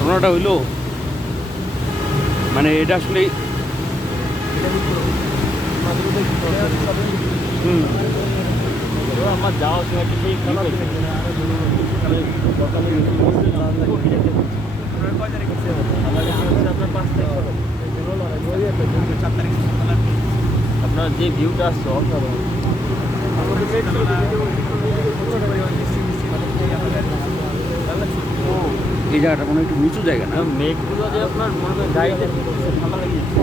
ঘটনাটা হইলো মানে এটা আসলে আমার যাওয়ার সময় আপনার যে ভিউটা আসছে অসাধারণ। এই জায়গাটা কোনো একটু নিচু জায়গা না? মেঘগুলো যে আপনার মনে করেন গাড়িতে ঠান্ডা লাগিয়েছে।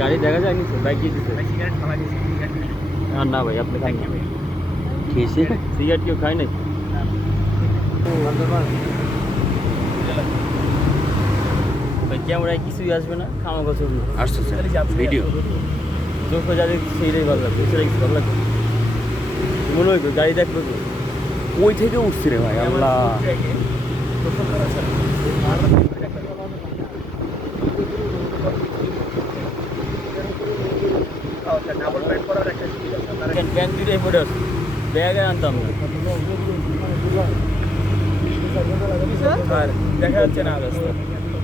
গাড়ি দেখা যায় নিচে, বাইক দিয়ে দিচ্ছে। আর না ভাই, আপনি খাই না। খেয়েছে সিগারেট কেউ খায় নাকি? ভাই ক্যামেরায় কিছুই আসবে না, খামা গছর আসছে ভিডিও চোখ যাদের সেইটাই ভালো লাগবে, সেটা কিছু ভালো লাগবে মনে হইতো গাড়ি দেখবে তো। ওই থেকে উঠছি রে ভাই আল্লাহ। প্যান্ট দুটাই পরে আসছে, ব্যাগে আনতাম না। আর দেখা যাচ্ছে না রাস্তা,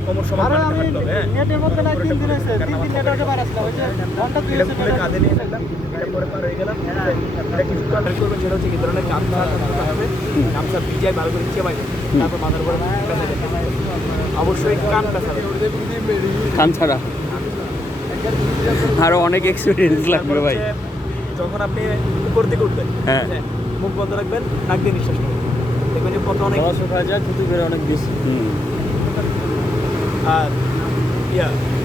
কোমর সমান হাঁটতে হবে। নেটের মধ্যে না 3 দিন হয়েছে, 3 দিন নেটওয়ার্কে বার আসলাম, ওই যে ঘন্টা 2 এর পরে কাঁধে নিয়ে ফেললাম, এটা পরে পার হয়ে গেলাম। এটা কিছু কাটার করবেন, সেটা হচ্ছে কি ধরনের গামছা হবে, গামছা ভিজায় ভালো করে চেপাই দেবেন, তারপর মাথার উপরে পেঁচা দেবেন। অবশ্যই কান পেঁচাবেন, কান ছাড়া আরো অনেক এক্সপিরিয়েন্স লাগবে ভাই। যখন আপনি উপর দিকে উঠবেন, হ্যাঁ, মুখ বন্ধ রাখবেন, নাক দিয়ে নিঃশ্বাস নেবেন, দেখবেন যে পথে অনেক শোকা যায়, থুতু বের অনেক বেশি। আর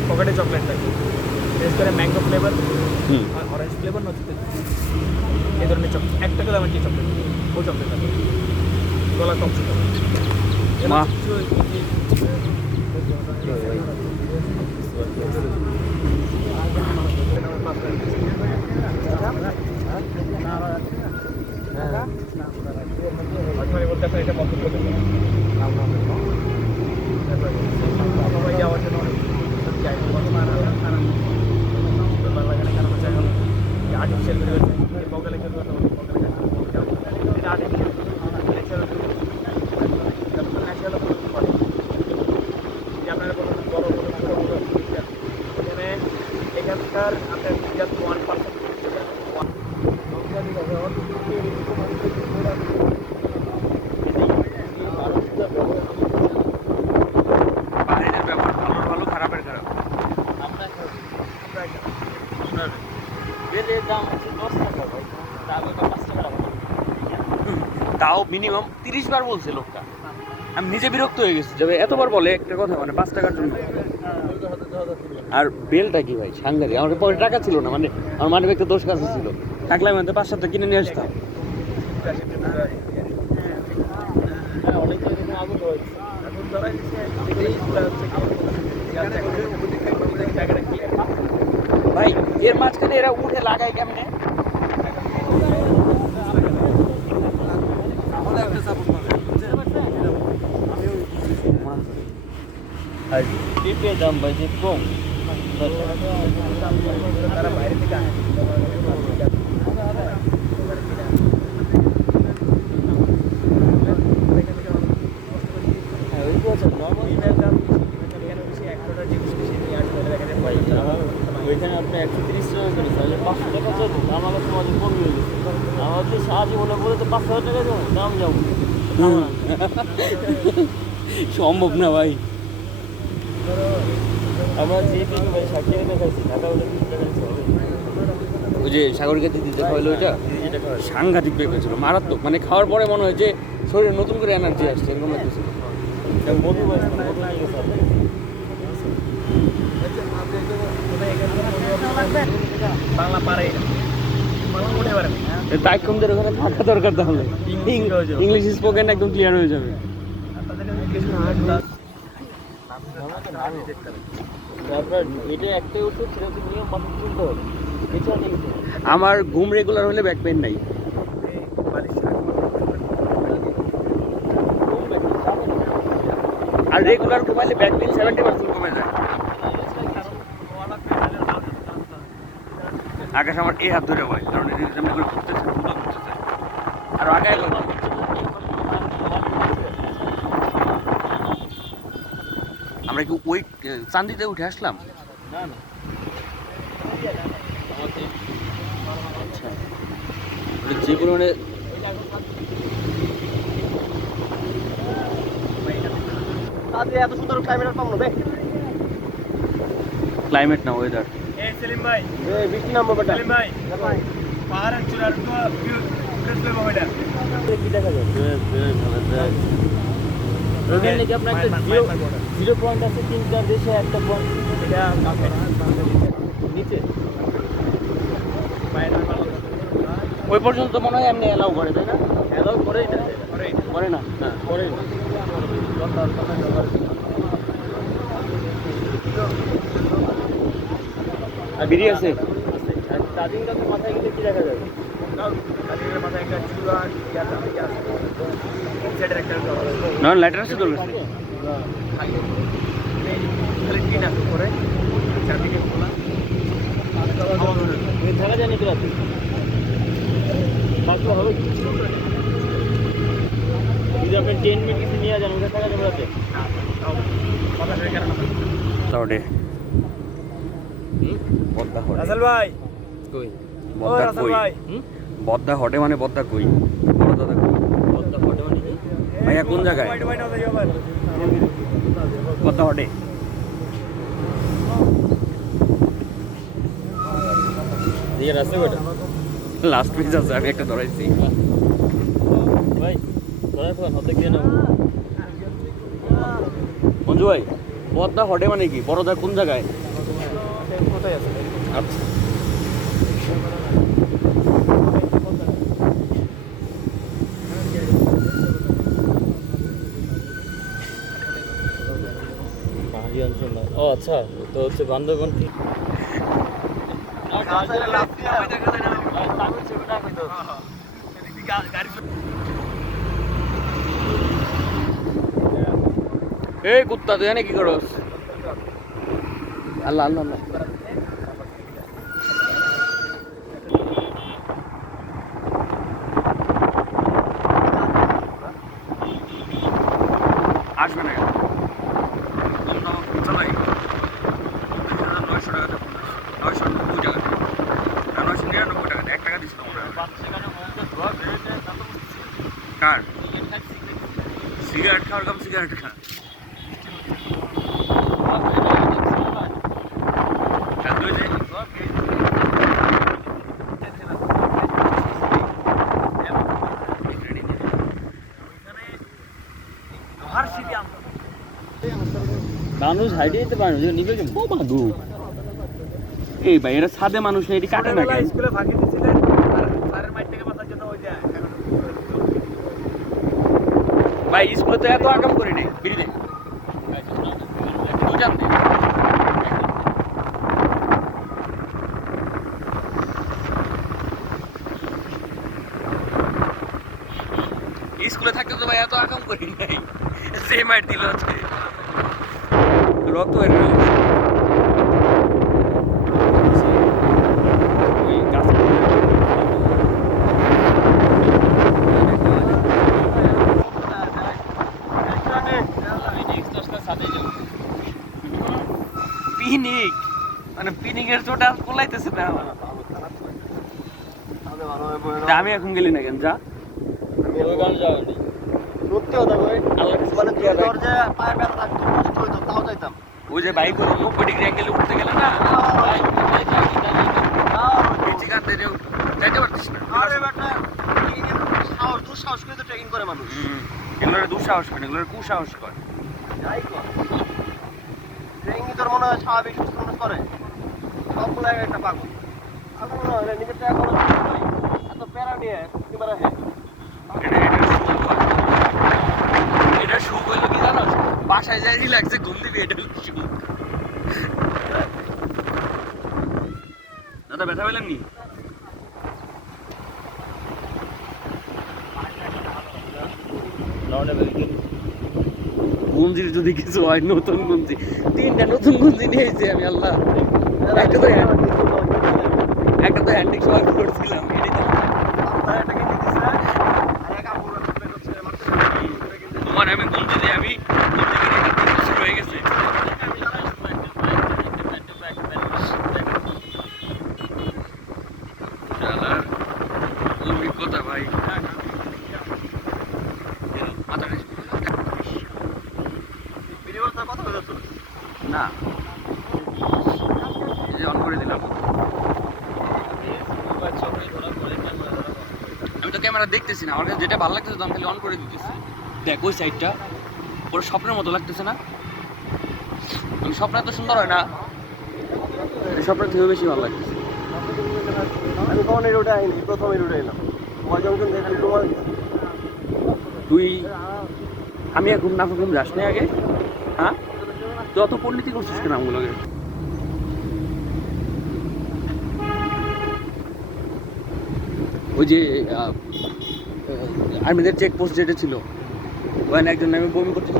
পকেটে চকলেট থাকে, বিশেষ করে ম্যাঙ্গো ফ্লেভার আর অরেঞ্জ ফ্লেভার, নদীতে এই ধরনের চকলেট। 1 টাকা দামের যে চকলেট, ওই চকলেট থাকে, গলা কম ছোটো। এটা মন্তব্য করতে যাওয়ার জন্য অনেক চাই, কারণ হচ্ছে এখন আর্টিফিশিয়াল বের হয়েছে, বগলে কেউ এটা আর্টিফিশিয়াল আপনারা বলুন বড় বড় ছোটো বড় এখানে এখানকার আপনার জাস্ট 1%। তাও মিনিমাম 30 বার বলছে লোকটা। আমি নিজে বিরক্ত হয়ে গেছি, যাবে এতবার বলে একটা কথা, মানে 5 টাকার জন্য। আর বেলটা কি ভাই সাংঘাতিক। আমার পরে টাকা ছিল না, মানে আমার মানি ব্যাগটা 10 কাছে ছিল, থাকলে আমি 5-7টা কিনে নিয়ে আসতাম। ভাই এর মাঝখানে এরা উঠে লাগায় কেমনে? আর টিপের দাম ভাই যে কম, তারা বাইরে থেকে আসে। ওইখানে আপনি 130 টাকা করে, তাহলে 500 টাকা যাবে, আমার কাছে আমাদের কমই হয়ে গেছে। আমার যদি সাহায্য মনে বলে তো 5,000 টাকা যাবো, দাম যাবো সম্ভব না ভাই। আমরা যে পেয়ে ভাই 60 টাকা খাইছি, ঢাকা ওটা 30 টাকা নিচ্ছে হবে। ওই যে সাগরকে দিতে খাওয়াইলো ওইটা সাংঘাতিক পেঁপে ছিল, মারাত্মক। মানে খাওয়ার পরে মনে হয় যে শরীরে নতুন করে এনার্জি আসছে, এরকম লাগছে। মধু নিয়ে গেছে বাংলা পারে তাই কমদের ওখানে থাকা দরকার, তাহলে ইংলিশ স্পোকেন একদম ক্লিয়ার হয়ে যাবে। এটা একটাই ওষুধ, সেটা হচ্ছে নিয়ম মাফিক চলতে হবে। আমার ঘুম রেগুলার হলে ব্যাক পেইন নাই। আর রেগুলার ঘুমাইলে ব্যাক পেইন 70% কমে যায়। আকাশ আমার এই হাত ধরে হয়, কারণ এদিকে সামনে করে ঘুরতেছে, আর আগে ওই চান্দিতে উঠে আসলাম। না না আচ্ছা ওটা যে পরিমাণে এত সুন্দর ক্লাইমেট আর পাবো না ক্লাইমেট না ওয়েদার। এই সেলিম ভাই বৃষ্টি নামবো বেটা সেলিম ভাই পাহাড়ের চূড়ার তো ভিউ ফ্রেশ লাগবে ওইটা কি দেখা যায় ওখানে কি আপনার একটা জিরো পয়েন্ট আছে 3-4 দেশে একটা পয়েন্ট এটা কাছে নিচে ওই পর্যন্ত মনে হয় এমনি এলাও করে তাই না? এলাও করেই না করে না? হ্যাঁ করেই না আর বিড়ি আছে? দাদিন কাছে মাথায় গেলে কি দেখা যাবে? দাদিনের মাথায় একটা চূড়া না লাইটার আছে তোর কাছে? খালি টিন আছে করে চারদিকে খোলা থাকা যায় নাকি রাতে বাকি হবে যদি আপনি 10 মিনিট কিছু নিয়ে যান ওটা থাকা যাবে রাতে তাহলে বদ্দা হটে রাসেল ভাই কই? ও বদ্দা রাসেল কই? ভাই বদ্দা হটে মানে বদ্দা কই? বড় দাদা কই? বদ্দা ফটো মানে ভাইয়া কোন জায়গায়? বদ্দা হটে দিয়ে রাসেল বেটা লাস্ট পেজ আছে আমি একটা ধরাইছি। ভাই ধরা তো হাতে কে না মঞ্জু ভাই বদ্দা হটে মানে কি? বড়দা কোন জায়গায়? কোথায় আছে আচ্ছা পাহাড়ি অঞ্চল না ও আচ্ছা তো হচ্ছে বান্দরবন কি এই কুত্তা তুই এখানে কি করস? আল্লাহ আল্লাহ আল্লাহ আসবে না কেন? চালাই 900 টাকাতে 990 টাকা 999 টাকা 1 টাকা দিছিল কার সিগারেট খাওয়ার কম সিগারেট খা মানুষ হাইটে যেতে পারে না নিবে কেমন বাদু এই ভাই এরা ছাদে মানুষ নেই এটি কাটে না কেন? স্কুলে ফাঁকি দিছিলেন আর স্যারের মাইর থেকে বাঁচার জন্য ওই যায় ভাই স্কুলে তো এত আকাম করি নাই বিড়ি দে দুজান দে স্কুলে থাকতে তো ভাই এত আকাম করি নাই সে মার দিল আজকে রক্ত বের হয়ে গেছে। ওই গাছ পিনিক মানে পিনিকের চোটা কোলাইতেছে না আমার। তা আমি এখন গেলি না কেন যা ওই গান যাওনি সত্যি কথা কই আল্লাহ কাছে মানে শুকরিয়া আদায় তোর যে পায়ে ব্যথা থাকতো কষ্ট হইতো তাও যাইতাম ওই যে বাইক 90 ডিগ্রি অ্যাঙ্গেলে উঠতে গেলে না নিচে কাঁদতে যাইতে পারতিস না। আরে বেটা সাহস দুঃসাহস করে তো ট্রেকিং করে মানুষ এগুলোর দুঃসাহস করে এগুলোর কুসাহস করে। যাই কর ট্রেকিং তোর মনে হয় স্বাভাবিক সুস্থ মানুষ করে সবগুলো একটা পাগল আমার মনে হয় নিজের টাকা খরচ করে এত প্যারা নিয়ে একেবারে হ্যাঁ এটা সুখ হইলো কি জানো? বাসায় যাই রিল্যাক্সে ঘুম দিবি এটা হলো সুখ। দাদা ব্যথা পেলেন নি? গঞ্জির যদি কিছু হয় নতুন গঞ্জি 3টা নতুন গঞ্জি নিয়েছি আমি আল্লাহ একটা তো হ্যান্ডিক সময় করছিলাম তোমার আমি গঞ্জি দিয়ে আমি গঞ্জি কিনে 3 বছর হয়ে গেছে কোথায় ভাই মাথাটা না এই যে অন করে দিলাম আমি তো ক্যামেরা দেখতেছি না আমার কাছে যেটা ভালো লাগতেছে তো আমি খালি অন করে দিতেছি দেখ ওই সাইডটা পুরো স্বপ্নের মতো লাগতেছে না স্বপ্ন এত সুন্দর হয় না স্বপ্নের থেকে বেশি ভালো লাগতেছে আমি কখন এই রোডে আইনি প্রথম এই রোডে এলাম জংশন থেকে খালি তোমার তুই আমি এখন না ঘুম যাস না আগে হ্যাঁ তুই অত পরিণতি করছিস কেন আমগুলোকে ওই যে আর্মিদের চেকপোস্ট যেটা ছিল ওখানে একজন নামে বমি করছিল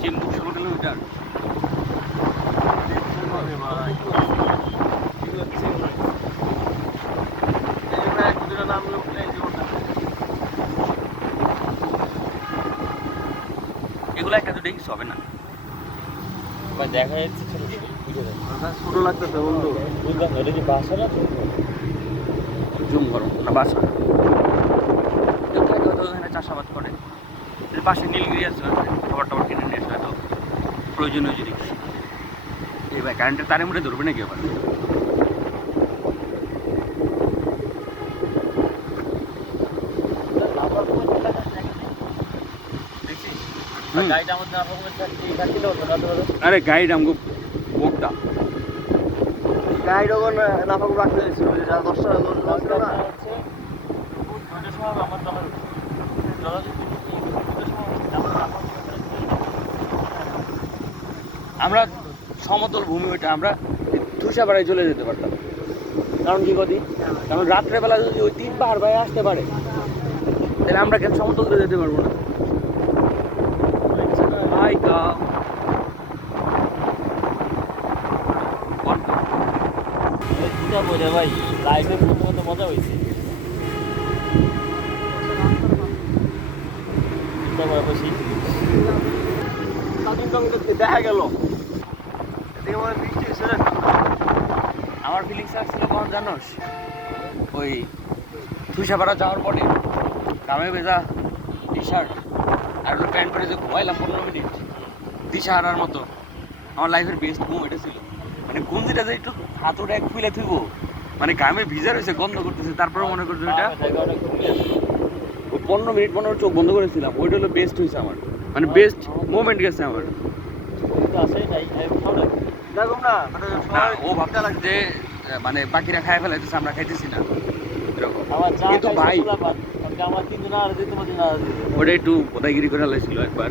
চিম্বুক 16 কিলোমিটার এগুলো একটা তো দেখিস হবে না দেখা যাচ্ছে ছোট ছোট লাগতেছে বন্ধু বুঝলাম এটা কি বাসা না জুম করো না বাসা ওখানে চাষাবাদ করে এর পাশে নীলগিরি আছে খাবার টাবার কিনে নিয়ে আসে হয়তো প্রয়োজনীয় জিনিস এই ভাই কারেন্টের তারে মুড়ে ধরবে নাকি আবার আরে গাইড আমাকে বোকটা গাইড ওখানে নাফাক রাখতে দিয়েছিল 10টা না আমরা সমতল ভূমি ওইটা আমরা তুষাপাড়ায় চলে যেতে পারতাম কারণ কি কদি কারণ রাত্রেবেলা যদি ওই 3 পাহাড় ভাই আসতে পারে তাহলে আমরা কেন সমতলে যেতে পারবো না ভাই কা বোঝা ভাই লাইফে প্রথমত মজা হয়েছে দেখা গেল আমার ফিলিংস আসছিল কখন জানোস ওই তুষাপাড়া যাওয়ার পরে কামে ভেজা টি শার্ট আর প্যান্ট পরে যে ঘুমাইলাম 15 মিনিট দিশাহারার মতো আমার লাইফের বেস্ট ঘুম এটা ছিল মানে গুঞ্জিটা যে একটু হাতুটা এক খুলে থইব মানে ঘামে ভিজা রয়েছে গন্ধ করতেছে তারপরে মনে করছো এটা 15 মিনিট 15 চোখ বন্ধ করেছিলাম ওইটা হলো বেস্ট হয়েছে আমার মানে বেস্ট মোমেন্ট গেছে আমার ও ভাবতে লাগছে যে মানে বাকিরা খাই ফেলাইতেছে আমরা খাইতেছি না কিন্তু ভাই ওটা একটু বোধাইগিরি করে লাগছিল একবার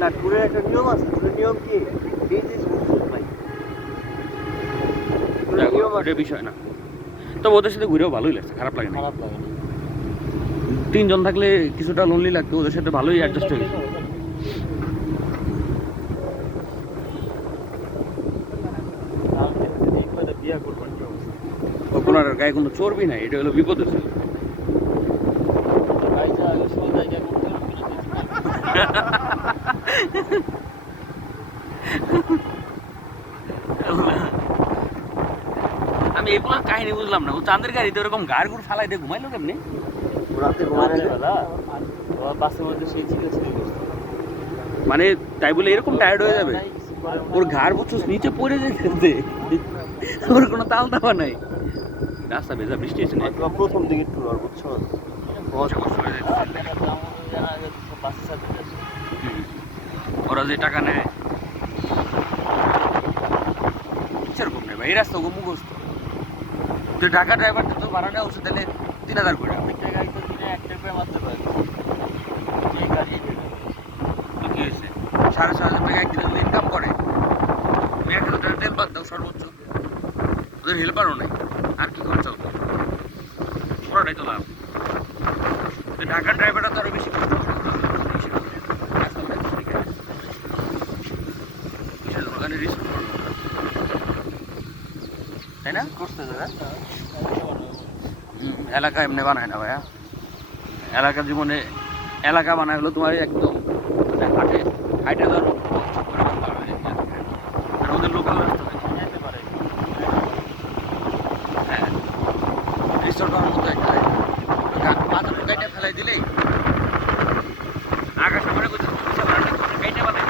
না ট্যুরের একটা নিয়ম আছে ট্যুরের নিয়ম কি ওটা বিষয় না তবে ওদের সাথে ঘুরেও ভালোই লাগছে খারাপ লাগে না 3 জন থাকলে কিছুটা লোনলি লাগতো ওদের সাথে ভালোই অ্যাডজাস্ট হয়ে গেছে ওনার গায়ে কোনো চর্বি নাই এটা হলো বিপদ ছিল আমি এই পুরো কাহিনী বুঝলাম না ও চাঁদের গাড়িতে ওরকম গাড় গুড় ফালাই দিয়ে ঘুমাইলো কেমনি মানে তাই বলে এরকম টায়ার্ড হয়ে যাবে ওর ঘাড় বুঝছস নিচে পড়ে যেতে ওর কোনো তাল দাওয়া নাই রাস্তা ভেজা বৃষ্টি হয়েছে না প্রথম দিকে ট্যুর আর বুঝছো ওরা যে টাকা নেয় সেরকম নেই ভাই এই রাস্তা ওকে মুখস্থ তো ঢাকা ড্রাইভারটা তো ভাড়া নেওয়া উচিত তাহলে 3000 করে কি হয়েছে 6,500 টাকা একদিনে যদি ইনকাম করে তুমি 1,000 টাকা তেল বাদ দাও সর্বোচ্চ ওদের হেল্পারও নাই আর কি খরচা হতো পুরোটাই তো লাভ ঢাকার ড্রাইভারটা তো আরো বেশি কষ্ট করে তাই না করতে যাবে এলাকা এমনি বানায় না ভাইয়া এলাকা জীবনে এলাকা বানায় হলো তোমার একদম মানে হাটে হাইটে ধর আর ওদের লোকাল রাস্তা যেতে পারে। হ্যাঁ রিসোর্ট করার মতো একটা পাথরের গাইটা ফেলাই দিলেই আকাশে মনে করছে গাইটা বানাই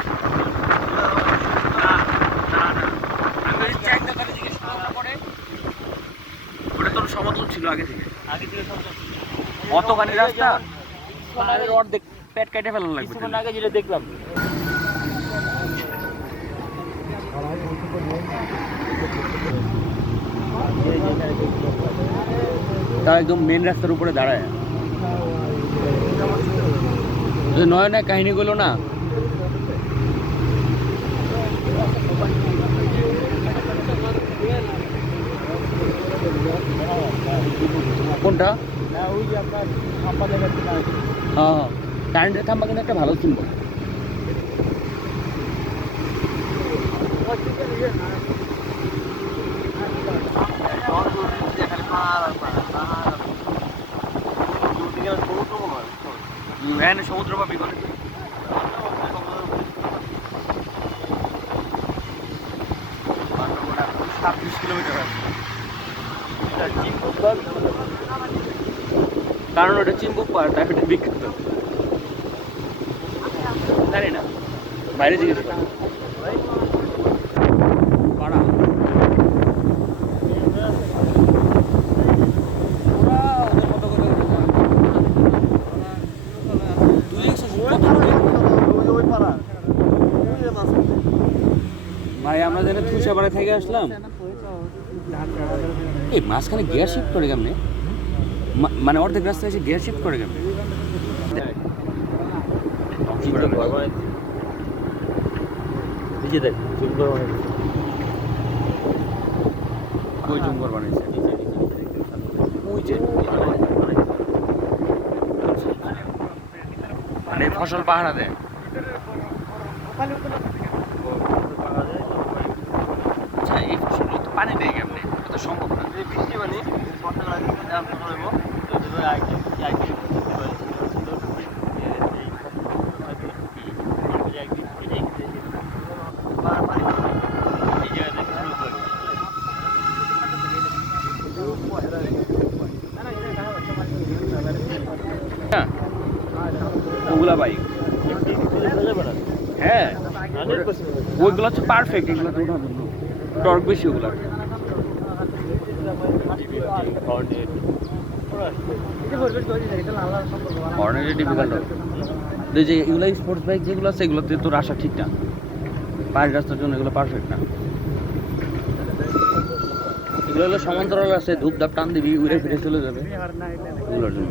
আমি ইচ্ছা একটা করে জিজ্ঞেস করলাম পরে ওটা তোর সমতল ছিল আগে থেকে সমতল ছিল অতখানি রাস্তা অর্ধেক পেট কেটে ফেলানো লাগবে কিছুক্ষণ আগে যেটা দেখলাম তার একদম মেন রাস্তার উপরে দাঁড়ায় নয়নের কাহিনীগুলো না কোনটা? হ্যাঁ কারেন্টের খাম্বা কিন্তু একটা ভালো সিম্বল। সমুদ্র পাবি করে 26 কিলোমিটার কারণ ওটা চিম্বুক পাহাড় তাই ওটা বিখ্যাত জানি না বাইরে জিজ্ঞেস কর পাড়া ভাই আমরা যেন থুসাপাড়া থেকে আসলাম এই মাঝখানে গিয়ার শিফট করে কেমনে মানে অর্ধেক রাস্তায় এসে গিয়ার শিফট করে কেমনে মানে ফসল পাহারা দেয় আচ্ছা এই ফসলগুলো তো পানি দেয় কেমনে এটা তো সম্ভব না বৃষ্টি মানে ওগুলা বাইক হ্যাঁ ওইগুলো হচ্ছে পারফেক্ট এগুলো তো ওঠার জন্য টর্ক বেশি ওগুলো যে এগুলো স্পোর্টস বাইক যেগুলো আছে এগুলোতে তোর আসা ঠিক না পাহাড়ি রাস্তার জন্য এগুলো পারফেক্ট না এগুলো হলো সমান্তরাল আছে ধূপ ধাপ টান দিবি উড়ে ফিরে চলে যাবে এগুলোর জন্য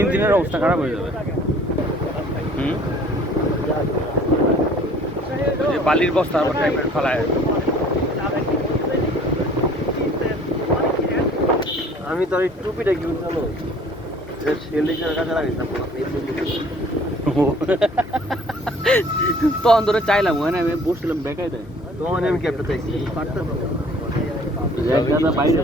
ইঞ্জিনের অবস্থা খারাপ হয়ে যাবে বালির বস্তা টাইপের ফেলায় আমি তো এই টুপিটা কি জানো শেলিশের কাছে লাগাইতাম তখন ধরে চাইলাম ওখানে আমি বসছিলাম বেকায় দেয় তখন আমি ক্যাপটা চাইছি পারতাম বাইরে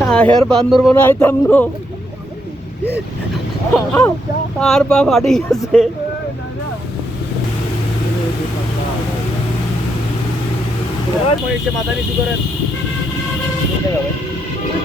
কাহের বান্দরবনে আইতাম না আর পা ফাটি গেছে মাথা নিচু করেন